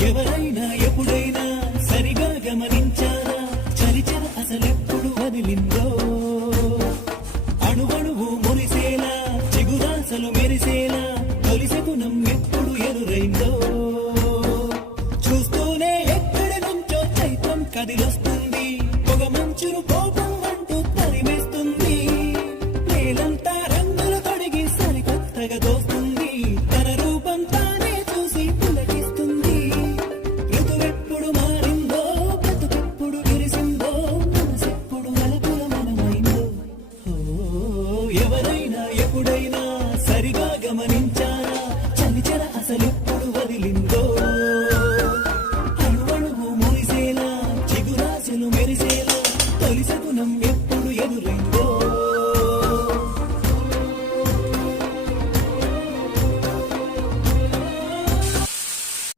ఎవరైనా ఎప్పుడైనా సరిగా గమనించారా చలిచర అసలెప్పుడు వదిలిందో అణువణువు మురిసేలా చిగురాసలు మెరిసేలా తొలిసెగుణం ఎప్పుడు ఎదురైందో చూస్తూనే ఎక్కడి నుంచో చైత్రం కదిలొస్తుంది పొగ మంచును కోపం అంటూ తరిమేస్తుంది నేలంతా రంగులు తొడిగి సరికొత్తగా దోస్తుంది తన రూపం తానే చూసి పులకిస్తుంది ఋతువెప్పుడు మారిందో బ్రతుకెప్పుడు విరిసిందో మనసెప్పుడు నలుపుల మనమైందో ఎవరైనా ఎప్పుడైనా సరిగా గమనించారా చలిచర అసలెప్పుడు వదిలిందో